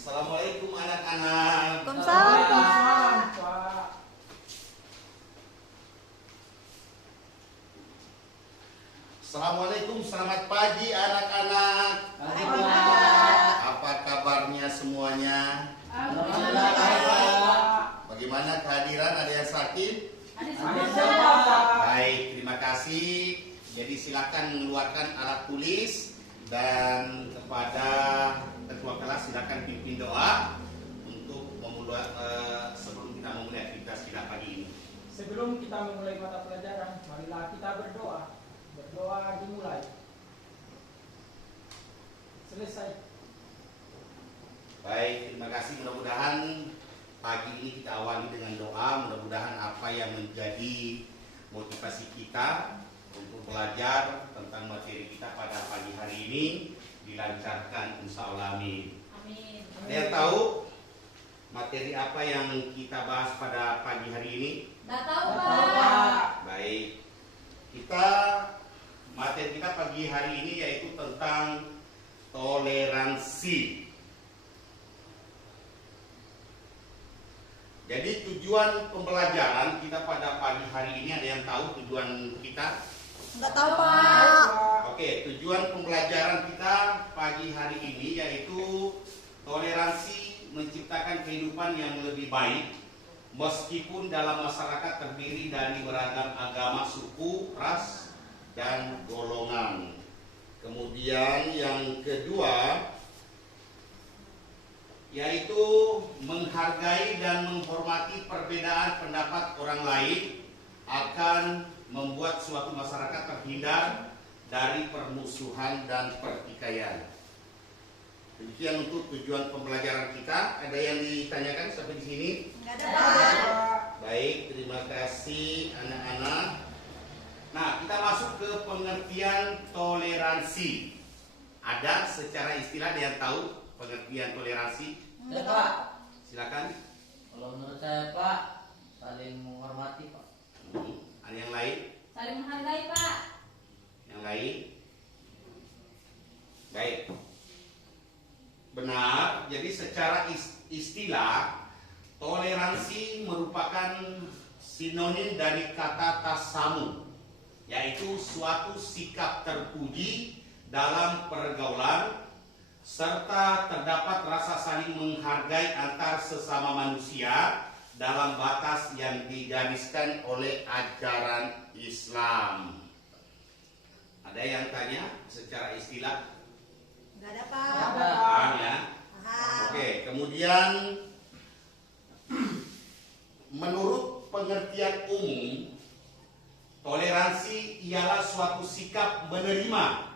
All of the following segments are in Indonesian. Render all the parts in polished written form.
Assalamualaikum anak-anak. Waalaikumsalam, Pak. Assalamualaikum, selamat pagi anak-anak. Waalaikumsalam. Apa kabarnya semuanya? Alhamdulillah, Pak. Bagaimana kehadiran? Ada yang sakit? Baik, terima kasih. Jadi silakan mengeluarkan alat tulis dan kepada ketua kelas silakan pimpin doa untuk memulai sebelum kita memulai aktivitas kita pagi ini. Sebelum kita memulai mata pelajaran, marilah kita berdoa. Berdoa dimulai. Selesai. Baik, terima kasih. Mudah-mudahan pagi ini kita awali dengan doa. Mudah-mudahan apa yang menjadi motivasi kita untuk belajar tentang materi kita pada pagi hari ini dilancarkan, insya Allah. Amin. Amin. Ada yang tahu materi apa yang kita bahas pada pagi hari ini? Nggak tahu, Pak. Baik, materi kita pagi hari ini yaitu tentang toleransi. Jadi tujuan pembelajaran kita pada pagi hari ini, ada yang tahu tujuan kita? Nggak tahu, Pak. Oke, tujuan pembelajaran kita pagi hari ini yaitu toleransi menciptakan kehidupan yang lebih baik meskipun dalam masyarakat terdiri dari beragam agama, suku, ras, dan golongan. Kemudian yang kedua yaitu menghargai dan menghormati perbedaan pendapat orang lain akan membuat suatu masyarakat terhindar dari permusuhan dan pertikaian. Demikian untuk tujuan pembelajaran kita. Ada yang ditanyakan sampai di sini? Nggak ada, Pak. Baik, terima kasih anak-anak. Nah, kita masuk ke pengertian toleransi. Ada secara istilah, ada yang tahu pengertian toleransi? Nggak tahu. Silakan. Kalau menurut saya Pak, saling menghormati Pak. Ada yang lain? Saling menghargai, Pak. Yang lain? Baik. Benar. Jadi secara istilah toleransi merupakan sinonim dari kata tasamu, yaitu suatu sikap terpuji dalam pergaulan serta terdapat rasa saling menghargai antar sesama manusia dalam batas yang digariskan oleh ajaran Islam. Ada yang tanya secara istilah? Nggak ada, Pak. Paham ya? Paham. Oke, kemudian menurut pengertian umum, toleransi ialah suatu sikap menerima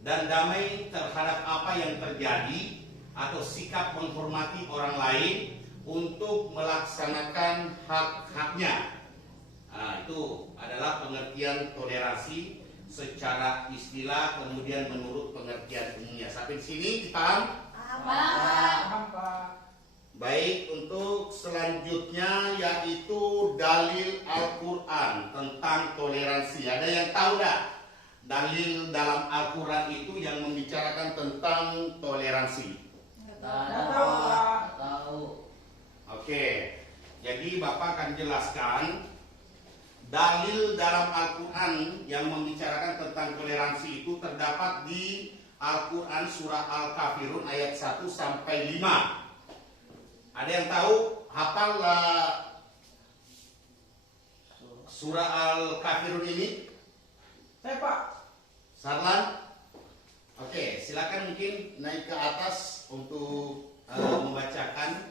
dan damai terhadap apa yang terjadi atau sikap menghormati orang lain untuk melaksanakan hak-haknya. Nah, itu adalah pengertian toleransi secara istilah, kemudian menurut pengertian umumnya. Sampai di sini dipaham? Paham, Pak. Paham, Pak. Baik, untuk selanjutnya yaitu dalil Al-Quran tentang toleransi. Ada yang tahu tak? Dalil dalam Al-Quran itu yang membicarakan tentang toleransi. Nggak Nggak tahu. tahu, Pak. Nggak tahu. Oke, jadi Bapak akan jelaskan dalil dalam Al-Quran yang membicarakan tentang toleransi itu terdapat di Al-Quran surah Al-Kafirun ayat 1 sampai 5. Ada yang tahu? Hafal surah Al-Kafirun ini? Saya, Pak. Sarlan? Oke, silakan mungkin naik ke atas untuk membacakan.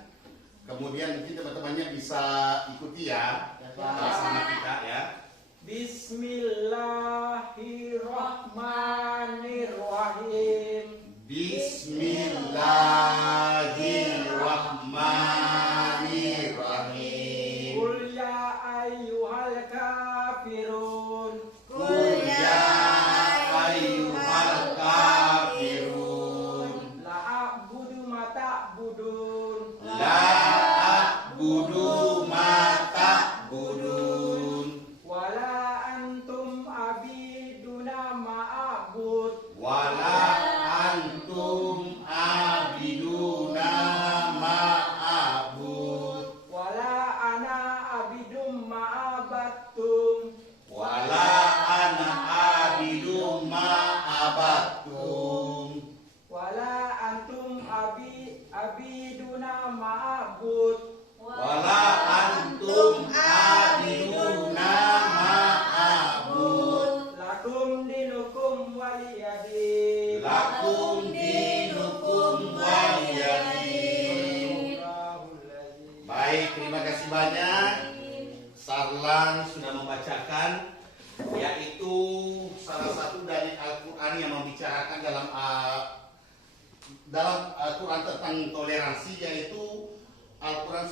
Kemudian mungkin teman-temannya bisa ikuti ya bersama kita ya. Bismillahirrahmanirrahim. Bismillahirrahmanirrahim. Qul ya ayyuhal kafirun. Qul ya ayyuhal kafirun. La a'budu ma ta'budun. La a'budu ma ta'budun. Wala antum abiduna ma a'bud. Wala antum abiduna ma'bud. Wala antum abiduna ma'abud. Lakum dinukum waliyadin. Lakum dinukum waliyadin. Baik, terima kasih banyak. Sarlan sudah membacakan, yaitu salah satu dari Al-Quran yang membicarakan dalam Al-Quran tentang toleransi, yaitu Al-Quran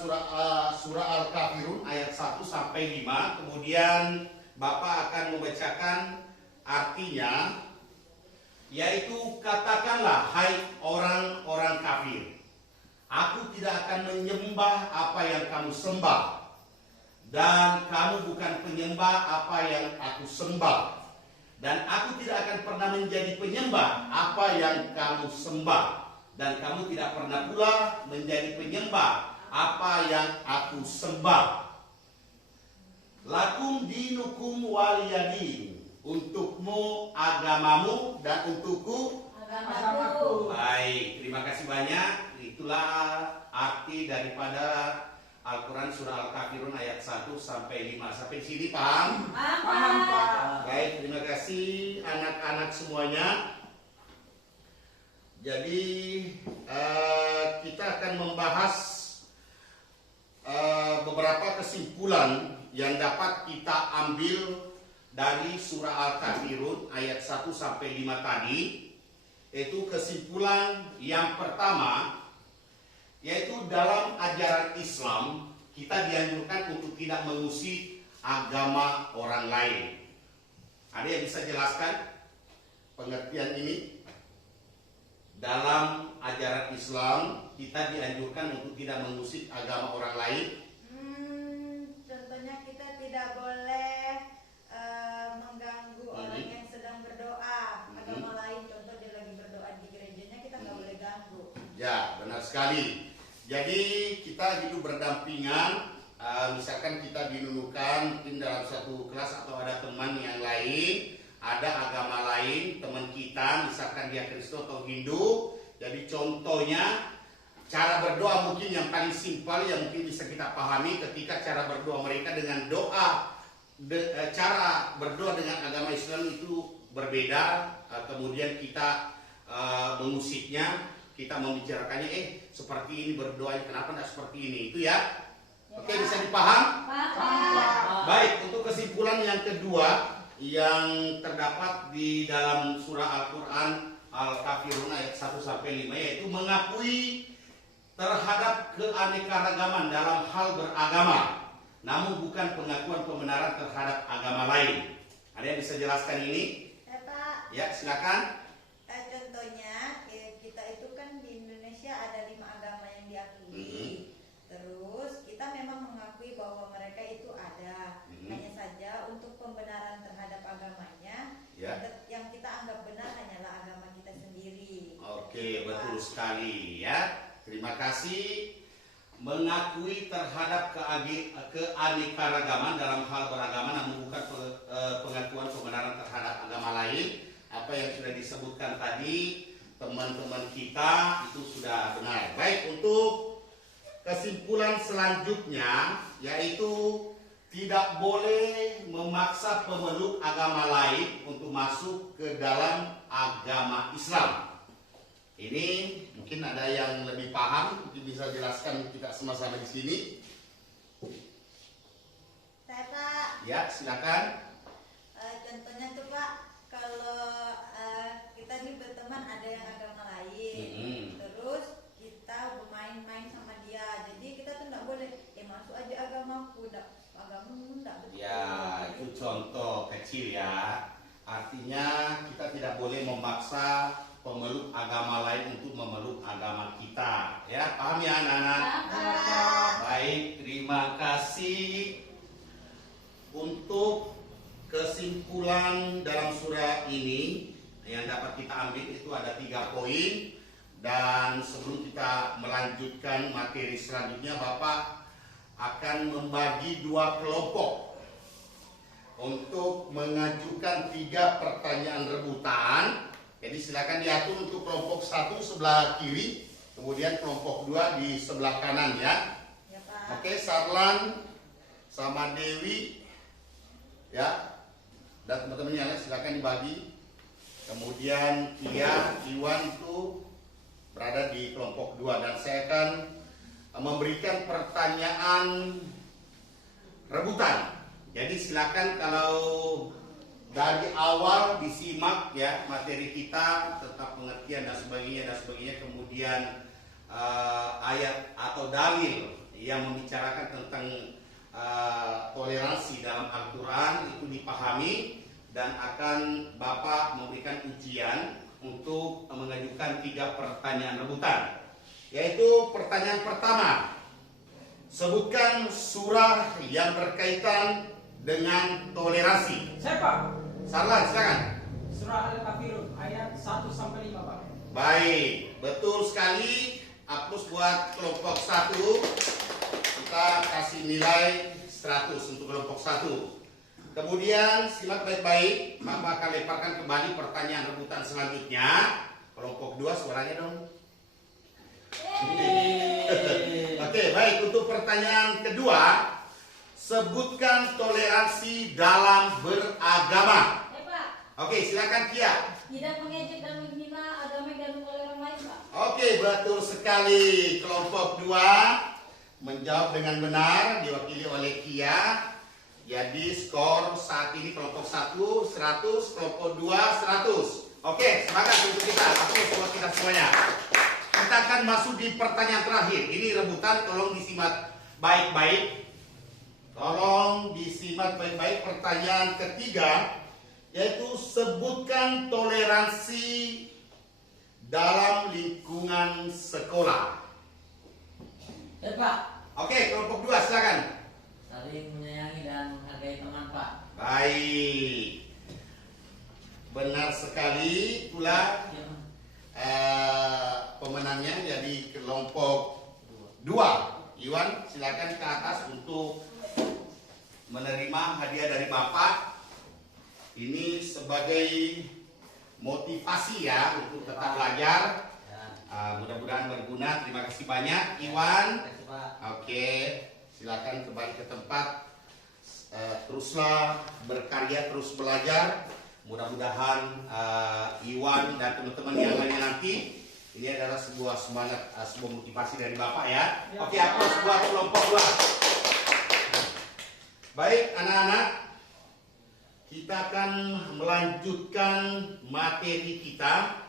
surah Al-Kafirun ayat 1 sampai 5. Kemudian Bapak akan membacakan artinya, yaitu katakanlah hai orang-orang kafir, aku tidak akan menyembah apa yang kamu sembah, dan kamu bukan penyembah apa yang aku sembah, dan aku tidak akan pernah menjadi penyembah apa yang kamu sembah, dan kamu tidak pernah pula menjadi penyembah apa yang aku sembah. Lakum dinukum waliyadin, untukmu agamamu dan untukku Agamaku. baik. Terima kasih banyak. Itulah arti daripada Al-Quran surah Al-Kafirun ayat 1 sampai 5. Sampai sini paham? Paham, Pak. Baik, terima kasih anak-anak semuanya. Jadi kita akan membahas beberapa kesimpulan yang dapat kita ambil dari surah Al-Kafirun ayat 1 sampai 5 tadi. Yaitu kesimpulan yang pertama, yaitu dalam ajaran Islam kita dianjurkan untuk tidak mengusik agama orang lain. Ada yang bisa jelaskan pengertian ini? Dalam ajaran Islam kita dianjurkan untuk tidak mengusik agama orang lain. Contohnya kita tidak boleh mengganggu orang yang sedang berdoa. Agama lain, contoh dia lagi berdoa di gerejanya, kita nggak boleh ganggu. Ya, benar sekali. Jadi kita hidup berdampingan. Misalkan kita dinunukan mungkin dalam satu kelas atau ada teman yang lain, ada agama lain, teman kita, misalkan dia Kristen atau Hindu. Jadi contohnya cara berdoa mungkin yang paling simpel yang mungkin bisa kita pahami ketika cara berdoa mereka dengan doa, cara berdoa dengan agama Islam itu berbeda. Kemudian kita mengusiknya, kita membicarakannya, seperti ini berdoa, kenapa tidak seperti ini, itu ya. Oke, bisa dipaham? Paham. Baik, untuk kesimpulan yang kedua yang terdapat di dalam surah Al-Quran Al-Kafirun ayat 1 sampai 5, yaitu mengakui terhadap keanekaragaman dalam hal beragama, namun bukan pengakuan pembenaran terhadap agama lain. Ada yang bisa jelaskan ini? Pak. Ya, silakan. Contohnya kita itu kan di Indonesia ada 5 agama yang diakui. Terus kita memang mengakui bahwa mereka itu ada. Hanya saja untuk pembenaran terhadap agamanya, Ya. yang kita anggap benar hanyalah agama kita sendiri. Oke, betul sekali ya. Terima kasih. Mengakui terhadap keanekaragaman dalam hal beragama, namun bukan pengakuan kebenaran terhadap agama lain. Apa yang sudah disebutkan tadi teman-teman kita itu sudah benar. Baik, untuk kesimpulan selanjutnya yaitu tidak boleh memaksa pemeluk agama lain untuk masuk ke dalam agama Islam. Ini mungkin ada yang lebih paham, mungkin bisa jelaskan kita sama-sama di sini. Saya Pak, Ya, silakan. contohnya tuh Pak, kalau kita nih berteman ada yang agama lain, terus kita bermain-main sama dia, jadi kita tuh nggak boleh, masuk aja agamaku, agamamu nggak betul. Ya, itu contoh kecil ya. Artinya kita tidak boleh memaksa pemeluk agama lain untuk memeluk agama kita. Ya, paham ya anak-anak? Baik, terima kasih. Untuk kesimpulan dalam surah ini yang dapat kita ambil itu ada 3 poin. Dan sebelum kita melanjutkan materi selanjutnya, Bapak akan membagi 2 kelompok untuk mengajukan 3 pertanyaan rebutan. Jadi silakan diatur untuk kelompok 1 sebelah kiri, kemudian kelompok 2 di sebelah kanan ya. Ya Pak. Oke, Sarlan sama Dewi ya, dan teman-teman yang lain silakan dibagi. Kemudian Kia, Iwan itu berada di kelompok 2 dan saya akan memberikan pertanyaan rebutan. Jadi silakan kalau dari awal disimak ya materi kita tentang pengertian dan sebagainya, kemudian ayat atau dalil yang membicarakan tentang toleransi dalam Al-Quran itu dipahami, dan akan Bapak memberikan ujian untuk mengajukan 3 pertanyaan rebutan. Yaitu pertanyaan pertama, sebutkan surah yang berkaitan dengan toleransi. Saya Pak. Sarlan, silakan. Surah Al-Kafirun ayat 1-5 Pak. Baik, betul sekali. A+ buat kelompok 1. Kita kasih nilai 100 untuk kelompok 1. Kemudian simak baik-baik, Bapak akan lemparkan kembali pertanyaan rebutan selanjutnya. Kelompok 2 suaranya dong. Oke, baik, untuk pertanyaan kedua, sebutkan toleransi dalam beragama. Ya Pak. Oke, silakan Kia. Tidak mengejek dan menghina agama dan oleh orang lain Pak. Oke, betul sekali. Kelompok 2 menjawab dengan benar, diwakili oleh Kia. Jadi skor saat ini kelompok 1 100, kelompok 2 100. Oke, semangat untuk kita. Aplaus buat kita semuanya. Kita akan masuk di pertanyaan terakhir. Ini rebutan, tolong disimak baik-baik. Tolong disimak baik-baik pertanyaan ketiga, yaitu sebutkan toleransi dalam lingkungan sekolah. Ya Pak, Oke, kelompok 2 silakan. saling menyayangi dan menghargai teman Pak. Baik, benar sekali. Itulah Ya, pemenangnya, jadi kelompok 2. Iwan, silakan ke atas untuk menerima hadiah dari Bapak. Ini sebagai motivasi ya untuk tetap belajar. ya. Mudah-mudahan berguna. Terima kasih banyak, Iwan. Terima kasih Pak. Oke, silakan kembali ke tempat. Teruslah berkarya, terus belajar. Mudah-mudahan Iwan dan teman-teman yang lainnya nanti, ini adalah sebuah semangat, sebuah motivasi dari Bapak ya. Oke, aplaus buat kelompok 2. Baik, anak-anak, kita akan melanjutkan materi kita,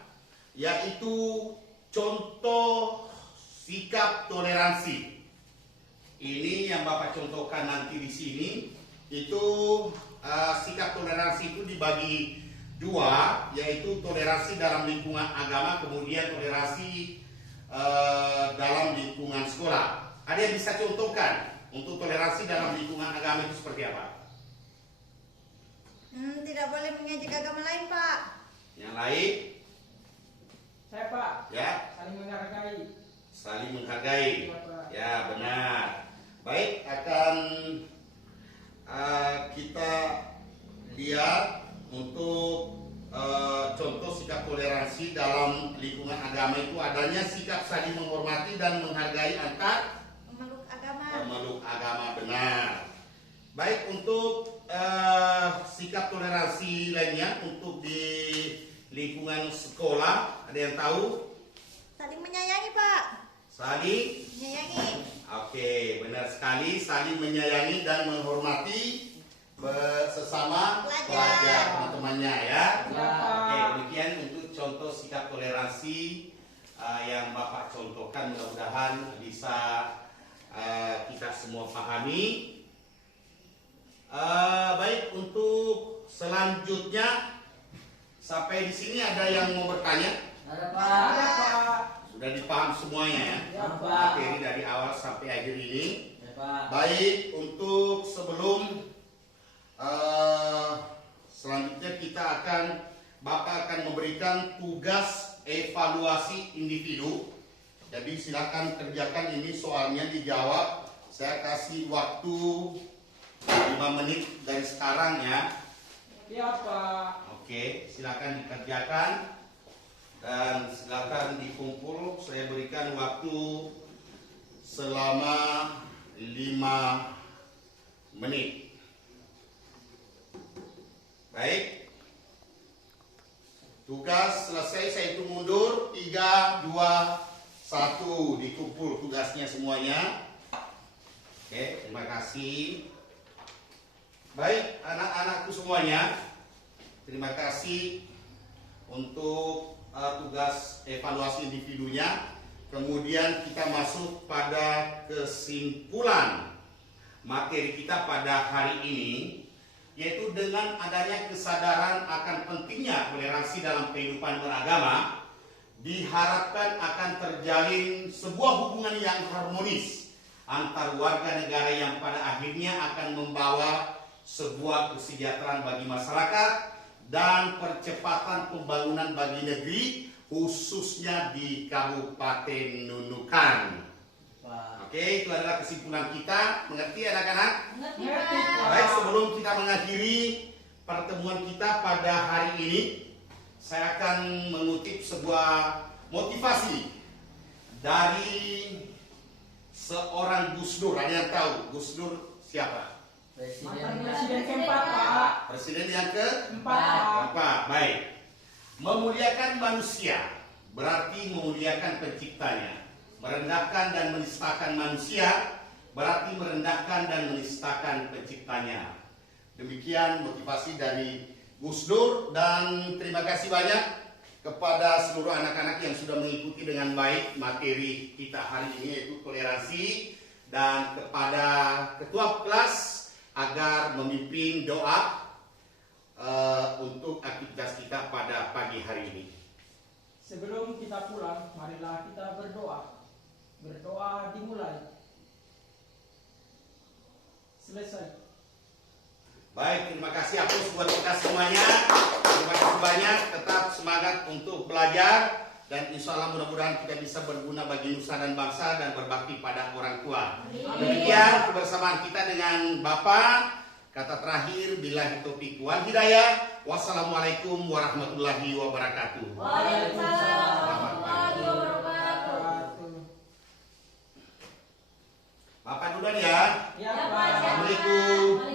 yaitu contoh sikap toleransi. Ini yang Bapak contohkan nanti di sini. Itu sikap toleransi itu dibagi 2, yaitu toleransi dalam lingkungan agama, kemudian toleransi dalam lingkungan sekolah. Ada yang bisa contohkan untuk toleransi dalam lingkungan agama itu seperti apa? Tidak boleh mengejek agama lain Pak. Yang lain? Saya Pak. Ya, Saling menghargai. saling menghargai. Ya Pak. Ya, benar. Baik, akan kita lihat untuk contoh sikap toleransi dalam lingkungan agama itu adanya sikap saling menghormati dan menghargai antar Memeluk agama. pemeluk agama, benar. Baik, untuk sikap toleransi lainnya untuk di lingkungan sekolah, ada yang tahu? Saling menyayangi Pak. Saling? Menyayangi. Oke, benar sekali, saling menyayangi dan menghormati sesama pelajar teman-temannya ya. Ya, Oke, Pak. demikian untuk contoh sikap toleransi yang Bapak contohkan, mudah-mudahan bisa kita semua pahami. Baik, untuk selanjutnya sampai di sini ada yang mau bertanya? Ada Ya Pak. Pak. Sudah dipaham semuanya ya? Ya Pak. Materi dari awal sampai akhir ini. Ya Pak. Baik, untuk sebelum selanjutnya kita Bapak akan memberikan tugas evaluasi individu. Jadi silakan kerjakan ini, soalnya dijawab. Saya kasih waktu 5 menit dari sekarang ya. Ya Pak. Oke, silakan dikerjakan dan silakan dikumpul. Saya berikan waktu selama 5 menit. Baik. Tugas selesai, saya hitung mundur. 3, 2, 1. Dikumpul tugasnya semuanya. Oke, terima kasih. Baik, anak-anakku semuanya, terima kasih untuk tugas evaluasi individunya. Kemudian kita masuk pada kesimpulan materi kita pada hari ini, yaitu dengan adanya kesadaran akan pentingnya toleransi dalam kehidupan beragama, diharapkan akan terjalin sebuah hubungan yang harmonis antar warga negara yang pada akhirnya akan membawa sebuah kesejahteraan bagi masyarakat dan percepatan pembangunan bagi negeri, khususnya di Kabupaten Nunukan. Oke, itu adalah kesimpulan kita. Mengerti anak-anak? Mengerti, Pak. Baik, sebelum kita mengakhiri pertemuan kita pada hari ini, saya akan mengutip sebuah motivasi dari seorang Gus Dur. Ada yang tahu Gus Dur siapa? Mantan Presiden. presiden keempat, Pak. Presiden yang ke-4. Pak. Baik. Memuliakan manusia berarti memuliakan penciptanya. Merendahkan dan menistakan manusia berarti merendahkan dan menistakan penciptanya. Demikian motivasi dari Gus Dur, dan terima kasih banyak kepada seluruh anak-anak yang sudah mengikuti dengan baik materi kita hari ini, yaitu toleransi, dan kepada ketua kelas agar memimpin doa untuk aktivitas kita pada pagi hari ini. Sebelum kita pulang, marilah kita berdoa. Berdoa dimulai. Selesai. Baik, terima kasih Apus buat kita semuanya. Terima kasih banyak, tetap semangat untuk belajar, dan insya Allah mudah-mudahan kita bisa berguna bagi nusa dan bangsa dan berbakti pada orang tua. Demikian kebersamaan kita dengan Bapak. Kata terakhir, billahi taufiq wal hidayah. Wassalamualaikum warahmatullahi wabarakatuh. Waalaikumsalam warahmatullahi wabarakatuh. Bapak duluan ya. Ya, Ya, Pak. Pak. Assalamualaikum.